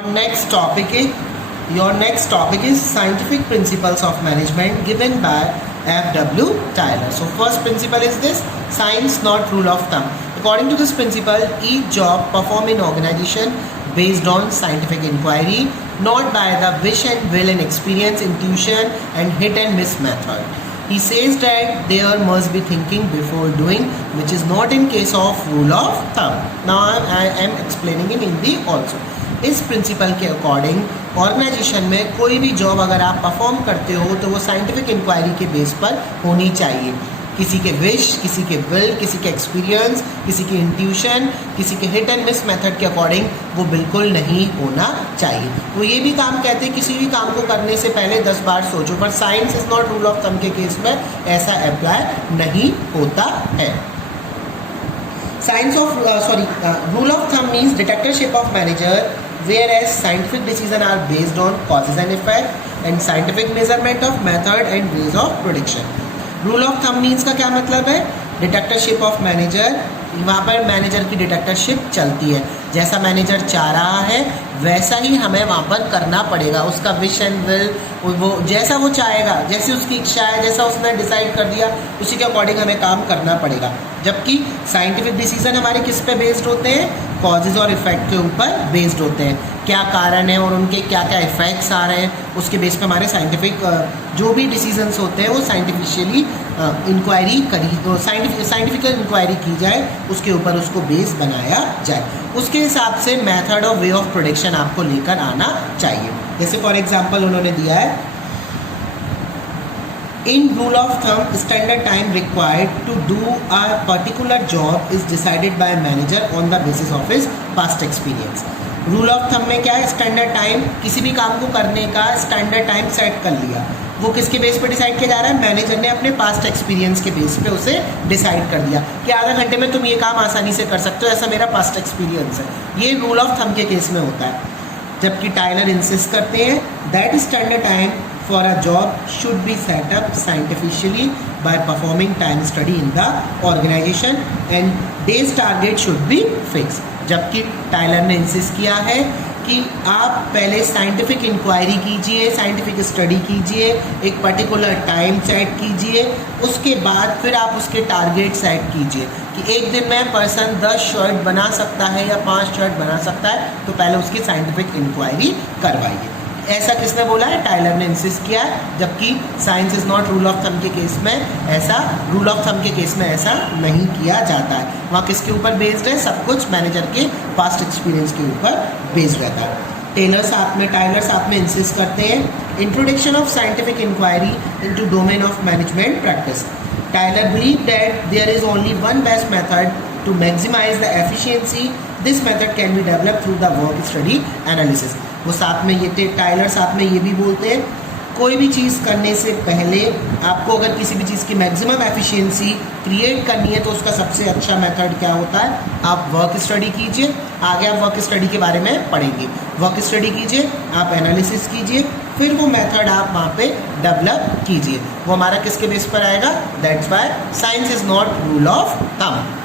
Your next topic is scientific principles of management given by F.W. Tyler. So first principle is this: science not rule of thumb. According to this principle, each job performed in organization based on scientific inquiry, not by the wish and will and experience, intuition and hit and miss method. He says that there must be thinking before doing, which is not in case of rule of thumb. Now I am explaining in Hindi also. इस principal के according organisation में कोई भी job अगर आप perform करते हो तो वो साइंटिफिक इंक्वायरी के बेस पर होनी चाहिए. किसी के विश, किसी के विल, किसी के एक्सपीरियंस, किसी की इंट्यूशन, किसी के हिट एंड मिस मेथड के अकॉर्डिंग वो बिल्कुल नहीं होना चाहिए. वो ये भी काम कहते हैं किसी भी काम को करने से पहले 10 बार सोचो, पर science is not rule of thumb के केस में ऐसा अप्लाई नहीं होता है. Rule of thumb means dictatorship of manager, whereas scientific decisions are based on causes and effect and scientific measurement of method and ways of prediction. Rule of thumb means का क्या मतलब है? dictatorship of manager, वहाँ पर manager की डिटेक्टरशिप चलती है. जैसा मैनेजर चाह रहा है वैसा ही हमें वहाँ पर करना पड़ेगा. उसका विश एंड विल, वो जैसा वो चाहेगा, जैसी उसकी इच्छा है, जैसा उसने डिसाइड कर दिया उसी के अकॉर्डिंग हमें काम करना पड़ेगा. जबकि साइंटिफिक डिसीजन हमारे किस पे बेस्ड होते हैं? कॉजेज और इफेक्ट के ऊपर बेस्ड होते हैं. क्या कारण है और उनके क्या क्या इफेक्ट्स आ रहे हैं, उसके बेस पे हमारे साइंटिफिक जो भी डिसीजंस होते हैं वो साइंटिफिशियली इंक्वायरी साइंटिफिक इंक्वायरी की जाए, उसके ऊपर उसको बेस बनाया जाए. उसके हिसाब से मेथड और वे ऑफ प्रोडक्शन आपको लेकर आना चाहिए. जैसे फॉर एग्जांपल उन्होंने दिया है, in rule of thumb, standard time required to do a particular job is decided by a manager on the basis of his past experience. Rule of thumb में क्या है? Standard time. किसी भी काम को करने का स्टैंडर्ड टाइम सेट कर लिया. वो किसके बेस पे डिसाइड किया जा रहा है? मैनेजर ने अपने पास्ट एक्सपीरियंस के बेस पे उसे डिसाइड कर दिया कि आधा घंटे में तुम ये काम आसानी से कर सकते हो, ऐसा मेरा पास्ट एक्सपीरियंस है. ये रूल ऑफ थंब के केस में होता है. जबकि टाइलर इंसिस्ट करते हैं that standard time for a job should be set up scientifically by performing time study in the organization and days target should be fixed. जबकि टाइलर ने insist किया है कि आप पहले साइंटिफिक इंक्वायरी कीजिए, साइंटिफिक स्टडी कीजिए, एक पर्टिकुलर टाइम सेट कीजिए, उसके बाद फिर आप उसके टारगेट सेट कीजिए कि एक दिन में पर्सन 10 शर्ट बना सकता है या 5 शर्ट बना सकता है, तो पहले उसकी साइंटिफिक इंक्वायरी करवाइए. ऐसा किसने बोला है? टाइलर ने इंसिस्ट किया है. जबकि science is not rule of thumb के केस में ऐसा रूल ऑफ थंब के केस में ऐसा नहीं किया जाता है. वहाँ किसके ऊपर बेस्ड है? सब कुछ मैनेजर के पास्ट एक्सपीरियंस के ऊपर बेस्ड रहता है. टाइलर साथ में इंसिस्ट करते हैं introduction of scientific inquiry into domain of management practice. Taylor believe that there is only one best method to maximise the efficiency. This method can be develop through the work study analysis. वो साथ में Tyler साथ में ये भी बोलते हैं कोई भी चीज़ करने से पहले आपको अगर किसी भी चीज़ की मैक्सिमम एफिशिएंसी क्रिएट करनी है तो उसका सबसे अच्छा मेथड क्या होता है? आप वर्क स्टडी कीजिए. आगे आप वर्क स्टडी के बारे में पढ़ेंगे. वर्क स्टडी कीजिए, आप एनालिसिस कीजिए, फिर वो मेथड आप वहाँ पे डेवलप कीजिए. वो हमारा किसके बेस पर आएगा? That's why science is not rule of thumb.